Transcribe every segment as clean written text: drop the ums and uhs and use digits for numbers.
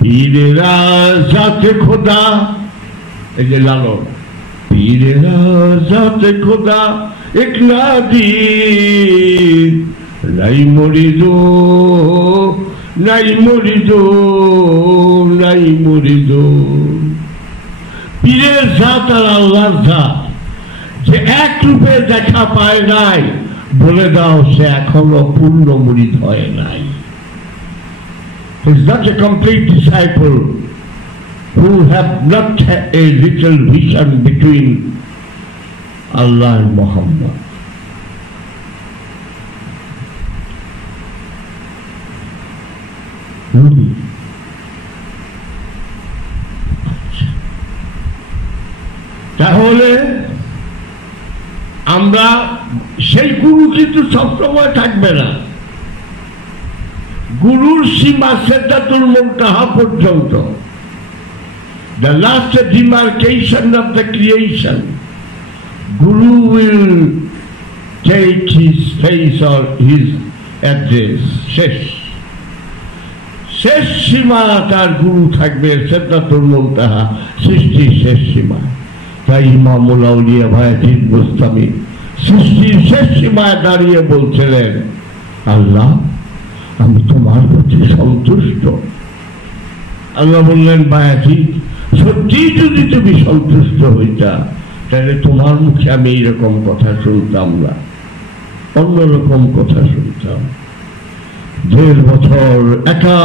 পীরেরা জাতে খোদা, এই যে লালন, পীরেরা জাতে খোদা এক নাদির, নাই মরিদো নাই মরিদো নাই মরিদো। পীরের জাত আর আল্লাহর জাত যে এক রূপে দেখা পায় নাই, বলে দাও সে এখনো পূর্ণ মুরিদ হয় নাই। He is not a complete disciple who have not a little vision between Allah and Muhammad. তাহলে আমরা সেই গুরু কিন্তু সবসময় থাকবে না। গুরুর সীমা সিদরাতুল মুনতাহা পর্যন্ত, the last demarcation of the creation. Guru will take his face or his address. শেষ সীমা তার গুরু থাকবে সিদরাতুল মুনতাহা, সৃষ্টির শেষ সীমা। তাই ইমামুল আউলিয়া বায়াজিদ বুস্তামি সৃষ্টির শেষ সীমায় দাঁড়িয়ে বলছিলেন, আল্লাহ আমি তোমার প্রতি সন্তুষ্ট। আল্লাহ বললেন, বায়াজিদ সত্যি যদি তুমি সন্তুষ্ট হইতা তাহলে তোমার মুখে আমি এইরকম কথা শুনতাম না, অন্যরকম কথা শুনতাম। 1.5 বছর একা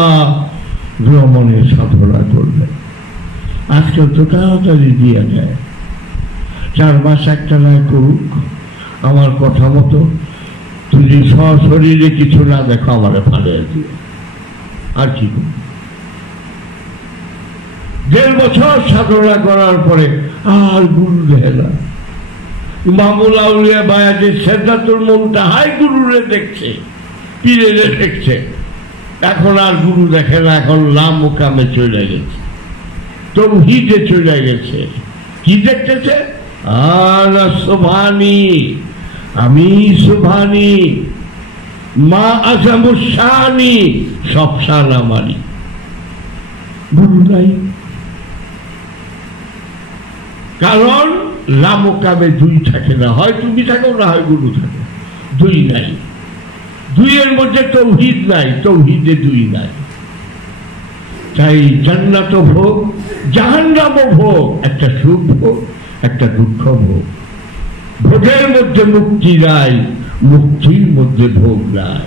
ভ্রমণের সাধনা করবে। আজকাল তো তাড়াতাড়ি দিয়ে যায়, 4 মাস একটা না করুক, আমার কথা মতো তুমি সশরীরে কিছু না দেখো আমারে ফালিয়ে দিয়ে আর কি। 1.5 বছর সাধনা করার পরে আর গুরু দেখে না। ইমামুল আউলিয়া বায়াজিদ সিদরাতুল মুনতাহায় গুরুরে দেখছে, পীরেরে দেখছে, এখন আর গুরু দেখে না। এখন লামুকামে চলে গেছে, তাওহীদে চলে গেছে। কি দেখতেছে? আনা সুবহানি, আমি সুবহানি, মা আযামুশ শানি, সব শান আমারই। গুরু নাই, কারণ লামুকামে 2 থাকে না, হয় তুমি থাকো না হয় গুরু থাকো, 2 নাই। 2 এর মধ্যে তাওহীদ নাই, তাওহীদে 2 নাই। তাই জান্নাত ভোগ, জাহান্নাম ভোগ, একটা সুখ ভোগ, একটা দুঃখ ভোগ। ভোগের মধ্যে মুক্তি নাই, মুক্তির মধ্যে ভোগ নাই।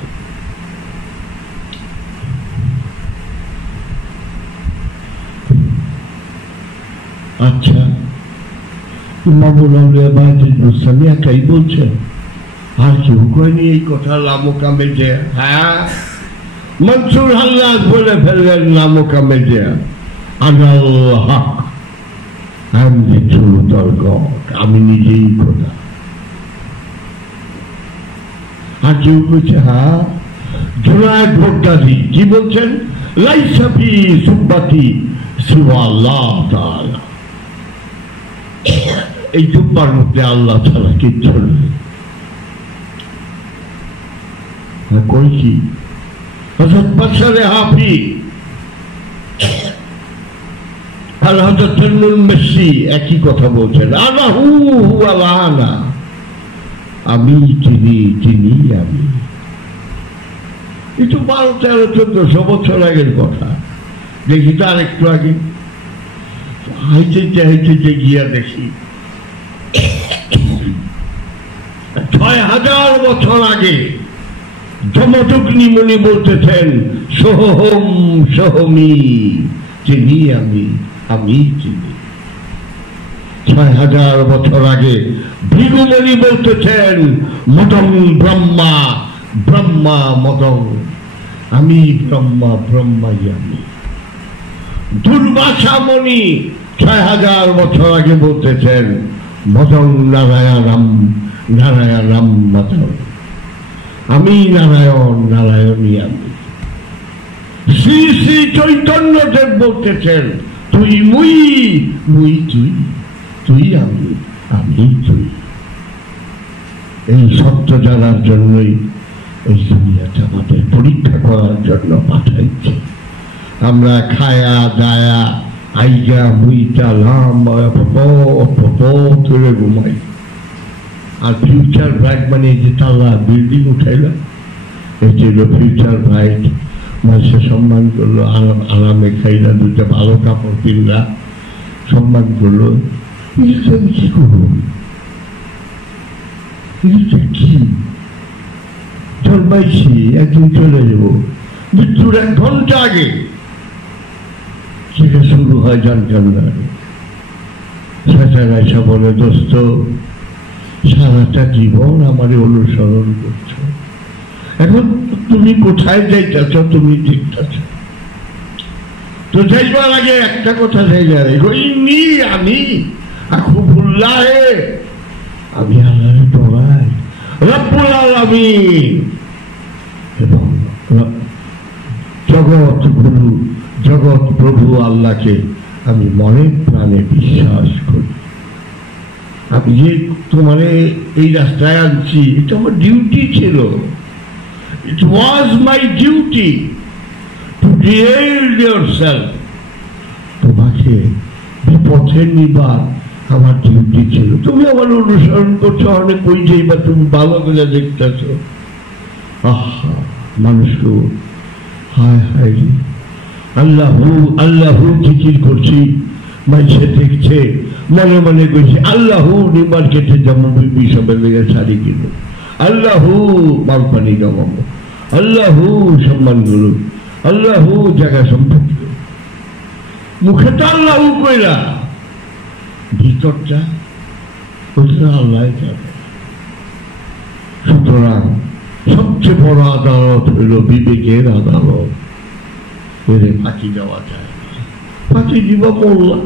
আচ্ছা, ইমামুল আউলিয়া বায়াজিদ বুস্তামি একাই বলছে, আর কেউ কয়নি এই কথা লামুকামে যে? হ্যাঁ, মনসুর হাল্লাজ বলে ফেললেন লামুকামে যে আল্লাহ, আমি নিজেই খোদা। আর কেউ বলছে, হ্যাঁ, জুনায়েদ বাগদাদী কি বলছেন? লাইসা ফি সুব্বাতি সিওয়া আল্লাহ তাআলা, এই জুব্বার মধ্যে আল্লাহ ছাড়া কিচ্ছু নেই। কই কি হযরত বাশারে হাফি আর হযরত তৈমুর মেসি একই কথা বলছেন, আনা হু ওয়ালা আনা, আমি তিনি, তিনি আমি। একটু 12, 13, 1400 বছর আগের কথা। দেখি তো আর একটু আগে হাইতে হাইতে গিয়া দেখি 6000 বছর আগে যমদগ্নি মুনি বলতেছেন, সোহম সোহমি, চিনি আমি, আমি চিনি। 6000 বছর আগে ভৃগুমণি বলতেছেন, মদং ব্রহ্মা, ব্রহ্মা মদং, আমি ব্রহ্মা, ব্রহ্মাই আমি। দুর্বাসা মুনি 6000 বছর আগে বলতেছেন, মদং নারায়ণম, নারায়ণম মদং, আমি নারায়ণ, নারায়ণই আমি। শ্রী শ্রী চৈতন্যদেব বলতেছেন, তুই মুই, মুই তুই, তুই আমি, আমি তুই। এই সত্য জানার জন্যই এই দুনিয়াটা আমাদের পরীক্ষা করার জন্য পাঠাইছে। আমরা খায়া দায়া আইগা মুইটা লাম করে ঘুমাই। আর ফিউচার ব্রাইট মানে যে তাল্লা বিল্ডিং উঠাইলাম, এটি হলো ফিউচার ব্রাইট। মানুষের সম্মান করলো, আরামে খাইলা, দুটো ভালো কাপড় কিনলা, সম্মান করলো। আমি কি করবো? কি জন্মাইছি, একদিন চলে যাব, মৃত্যুর 1 ঘন্টা আগে সেটা শুরু হয় জানতাম না। শয়তান আইসা বলে, দোস্ত সারাটা জীবন আমারে অনুসরণ করছো, এখন তুমি কোথায় যাইতেছ? তুমি দেখতেছ তো যাইবার আগে একটা কথা যাই, আমি আখুফুল্লাহে, আমি আল্লাহর ডরাই, রব্বুল আলামিন এবং জগৎ গুরু জগৎ প্রভু আল্লাহকে আমি মনে প্রাণে বিশ্বাস করি। আমি যে তোমার এই রাস্তায় আনছি, এটা আমার ডিউটি ছিল। It was my duty to yield yourself. তোমাকে বিপথে নিবার আমার ডিউটি ছিল। তুমি আমার অনুসরণ করছো, অনেক কই যাইবা, তুমি ভালো করে দেখতেছ। আহা, মানুষকে হায় হায় আল্লাহু আল্লাহু জিকির করছি, মানুষে দেখছে, মনে মনে করছি আল্লাহু মার্কেটে যেমন সবের লেগে শাড়ি কিনো, আল্লাহু মাল পানি জমাবো, আল্লাহু সম্মান করুন, আল্লাহু জায়গা সম্পত্তি, মুখে তো আল্লাহু কইরা, ভিতরটা আল্লাহ যাবে। সুতরাং সবচেয়ে বড় আদালত হইল বিবেকের আদালত। এদের ফাঁকি দেওয়া যায় না, ফাঁকি দিবা বললাম,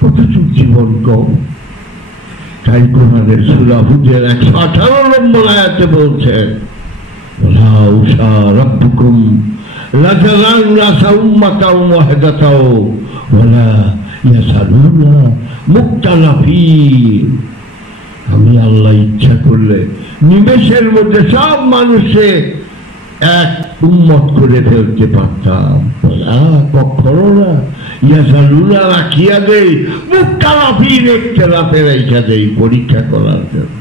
কতটুকু জীবন কম। তাই কোরআনের সূরা হুদের 118 নম্বর আয়াতে বলছেন, ওয়া উশা রাব্বুকুম লাজালান্নাসা উম্মাতাও ওয়াহিদাতাও ওয়ালা ইয়াসালুনা মুখতালাফিন। আমি আল্লাহ ইচ্ছা করলে নিমেষের মধ্যে সব মানুষে এক উম্মত করে ফেলতে পারতাম, কখনো না। ইয়াসালুনা রাখিয়া দেই, মুখতালাফিন ইখতিলাফে রাখিয়া দেই, পরীক্ষা করার জন্য।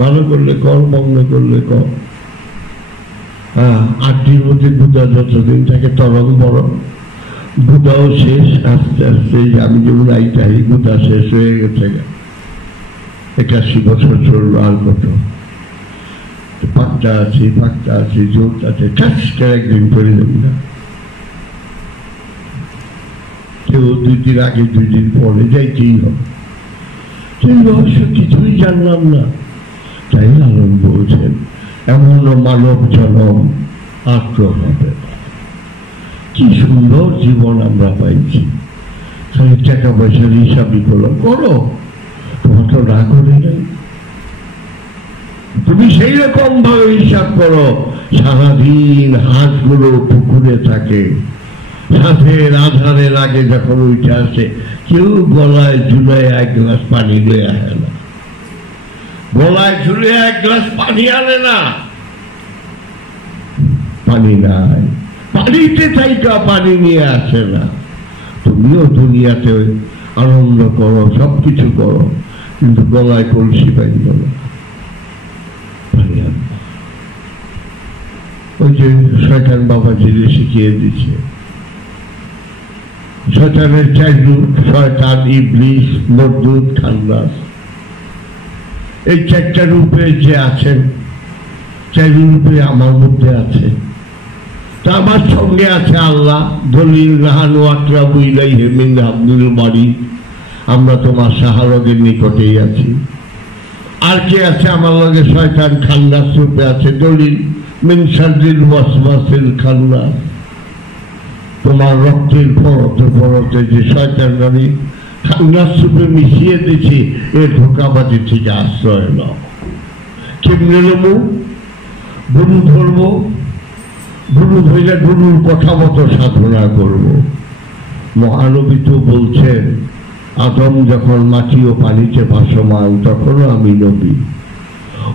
ভালো করলে কর, মন্দ করলে কর। আটটির মধ্যে গুদা যতদিন থাকে তরং বড়, গুদাও শেষ। আস্তে আস্তে আমি যেমন আইটাই গুদা শেষ হয়ে গেছে, 81 বছর চললো, আর কত পাক্তা আছে জোর আছে, ঠাসটা একদিন করে দেব না। কেউ 2 দিন আগে 2 দিন পরে যাইতেই হবে। সেই রহস্য কিছুই জানলাম না। তাই আলম বলছেন, এমন মানব জনম আগ্রহ হবে। কি সুন্দর জীবন আমরা পাইছি, খালি টাকা পয়সার হিসাবই করো, তোমার তো না করে নাই। তুমি সেই রকম ভাবে হিসাব করো, সারাদিন হাঁসগুলো পুকুরে থাকে, সাথের আধারে লাগে, যখন উঠে আসে কেউ গলায় ঝুলায় 1 গ্লাস পানি লয়ে আসে না, গলায় ঝুলে 1 গ্লাস পানি আনে না। পানি নাই, পানিতে থাইকা পানি নিয়ে আসে না। তুমিও দুনিয়াতে আনন্দ করো, সবকিছু করো, কিন্তু গলায় কলসি পাইল না, পানি আনবে। ওই যে শয়তান বাবা জিরে শিখিয়ে দিচ্ছে, শয়তানের 4 রূপ, শয়তান, ইবলিস, মরদুদ, খান্নাস। এই 4টা রূপে যে আছেন, 4 রূপে আমার মধ্যে আছে। তা আমার সঙ্গে আছে আল্লাহ, দলিল নাহানু আকরাবু ইলাইহি মিন হাবলিল ওয়ারিদ, আমরা তোমার শাহরগের নিকটেই আছি। আর কে আছে আমার লগে? শয়তান খান্নাস রূপে আছে, দলিল মিন শাররিল ওয়াসওয়াসিল খান্নাস, তোমার রক্তের পরতে যে শয়তান রানী খান্নাস রূপে মিশিয়ে দিয়েছি, এর ধোকাবাজি থেকে আশ্রয় নাও। কেমনে নেবো? গুরু ধরবো, গুরু ধরে গুরুর কথা মতো সাধনা করব। মহানবী তো বলছেন, আদম যখন মাটি ও পানিতে ভাসমান, তখনও আমি নবী।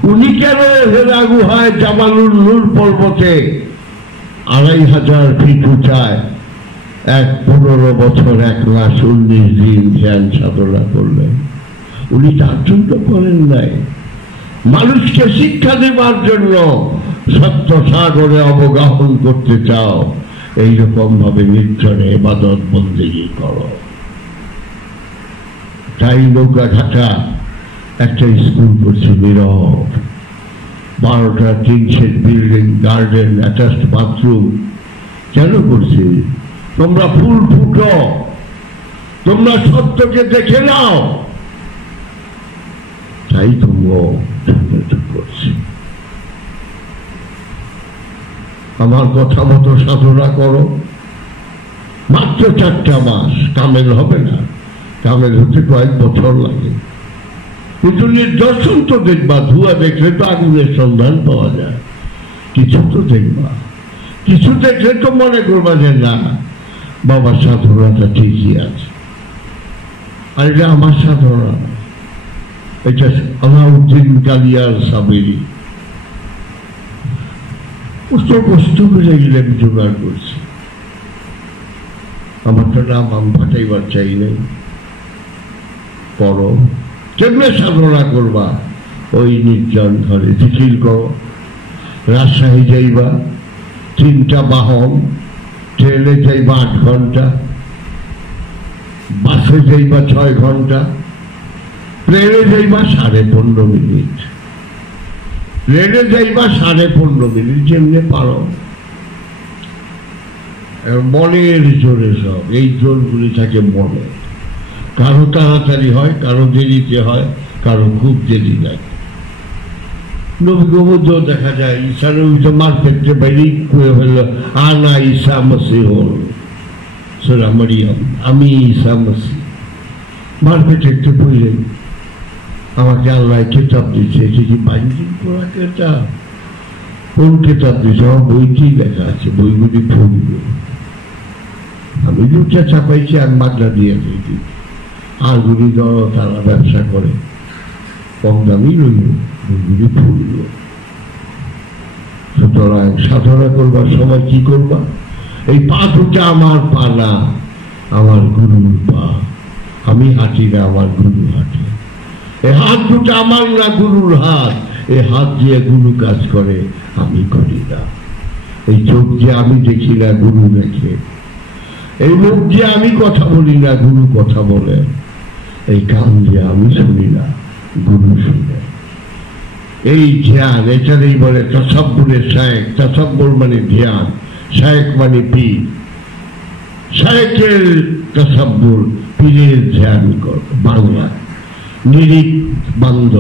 উনি কেন হেরা গুহায় জামালুল নূর পর্বতে 2500 ফিট উঁচায় 15 বছর 1 মাস 19 দিন ধ্যান সাধনা করলেন। উনি তার জন্য করেন নাই, মানুষকে শিক্ষা দেবার জন্য। সত্য সাগরে অবগাহন করতে চাও, এইরকম ভাবে নির্জনে ইবাদত বন্দেগী করো। তাই নৌকা ঘাটা একটা স্কুল করছে নীরব, 12টা tin shed building, garden, attached bathroom. কেন করছি? তোমরা ফুল ফুটো, তোমরা সত্যকে দেখে নাও, তাই তোমরা করছি। আমার কথা মতো সাধনা করো, মাত্র 4টা মাস। কামেল হবে না, কামেল হতে কয়েক বছর লাগে, কিন্তু নিদর্শন তো দেখবা। ধোঁয়া দেখলে তো আগুনের সন্ধান পাওয়া যায়, কিছু তো দেখবা, কিছু দেখলে তো মনে করবা যে না বাবার সাধনাটা ঠিকই আছে। আর এটা আমার সাধনা, এটা আলাউদ্দিন কালিয়ার সাবেরি কষ্ট করে গেলেন জোগাড় করছে। আমার তো নাম আম ফাটাইবার চাই নাই। করো, কেমনে সাধনা করবা? ওই নির্জন ঘরে জিকির করো। রাজশাহী যাইবা 3টা বাহন, ট্রেনে যাইবা 8 ঘন্টা, বাসে যাইবা 6 ঘন্টা, প্লেনে যাইবা 15.5 মিনিট, প্লেনে যাইবা 15.5 মিনিট। যেমনি পারো, মনের জোরে সব। এই জোরগুলি থাকে মনে। কারো তাড়াতাড়ি হয়, কারো দেরিতে হয়, কারো খুব দেরি লাগে। নবীর মধ্যেও দেখা যায় ঈশার মার্কেটে বাইরে করে ফেলল, আনা ঈসা মসিহ সূরা মারিয়াম, আমি ঈসা মসিহ। মার্কেটে একটু বললেন, আমাকে আল্লাহ কিতাব দিচ্ছে। এটা কি বাইন্ডিং করা কিতাব? কোন কিতাব দিচ্ছে? আমার বইটি লেখা আছে, বইগুলি পড়ব। আমি 2টা চাপাইছি, আমি মাগনা দিয়ে দিই। আর গুলি ধরো তারা ব্যবসা করে, কম দামি রইল, বইগুলি পড়ল। সুতরাং সাধনা করবার সময় কি করবা? এই পা দুটা আমার পা না, আমার গুরুর পা। আমি হাঁটি না, আমার গুরু হাঁটে। এই হাত দুটা আমার না, গুরুর হাত। এই হাত দিয়ে গুরু কাজ করে, আমি করি না। এই চোখ দিয়ে আমি দেখি না, গুরু দেখে। এই মুখ দিয়ে আমি কথা বলি না, গুরু কথা বলে। এই কান দিয়ে আমি শুনি না, গুরু শুনে। এই ধ্যান, এটারই বলে তাসাব্বুরের শায়েক। তাসাব্বুর মানে ধ্যান, শায়েক মানে পীর। শায়েকের তাসাব্বুর, পীরের ধ্যান কর। বাংলা নিরিক বান্ধ,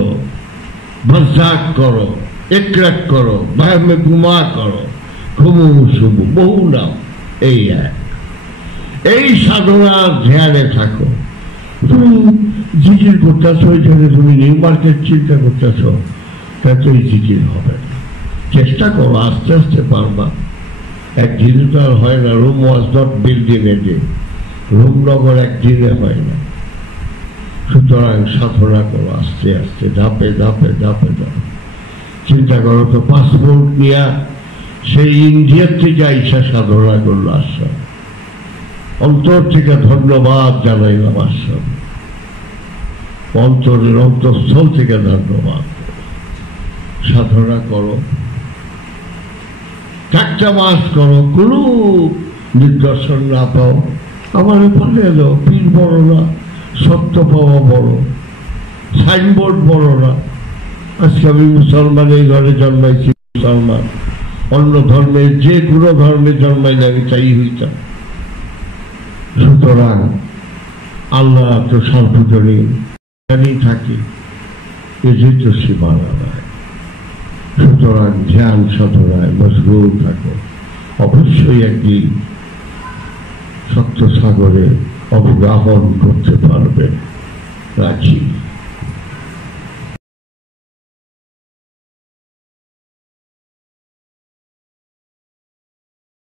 বরজাক করো, একরাক করো, বায়ামে গুমা করো, ঘুমু শুভু, বহু নাম। এই এক, এই সাধনার ধ্যানে থাকো। তুমি জিকির করতেছ, ওইখানে তুমি নিউ মার্কেট চিন্তা করতেছ, তাতেই জিকির হবে না। চেষ্টা করো, আস্তে আস্তে পারবা। একদিনে তো আর হয় না। Rome was not build in a day. রোমনগর একদিনে হয় না। সুতরাং সাধনা করো আস্তে আস্তে, ধাপে ধাপে ধাপে ধাপে। চিন্তা করো তো, পাসপোর্ট নিয়ে সেই ইন্ডিয়ার থেকে আইসা সাধনা করলো আশ্রম। অন্তর থেকে ধন্যবাদ জানাইলাম আশ্রম, অন্তরের অন্তঃস্থল থেকে ধন্যবাদ। সাধনা করো, 4টা মাস করো, কোনো নিদর্শন না পাও, আমার পালে দাও। পীর বড় না, সত্য পাওয়া বড়, সাইনবোর্ড বড় না। আজকে আমি মুসলমানের ঘরে জন্মাইছি, মুসলমান। অন্য ধর্মের যে কোনো ধর্মে জন্মাইলে আমি তাই হইতাম। সুতরাং আল্লাহ তো সার্বজনীন, জানি থাকি, এটাই তো সীমানা নয়। সুতরাং ধ্যান সাধনায় মশগুল থাকো। অবশ্যই একদিন সত্য সাগরে অবগাহন করতে পারবে। রাখি।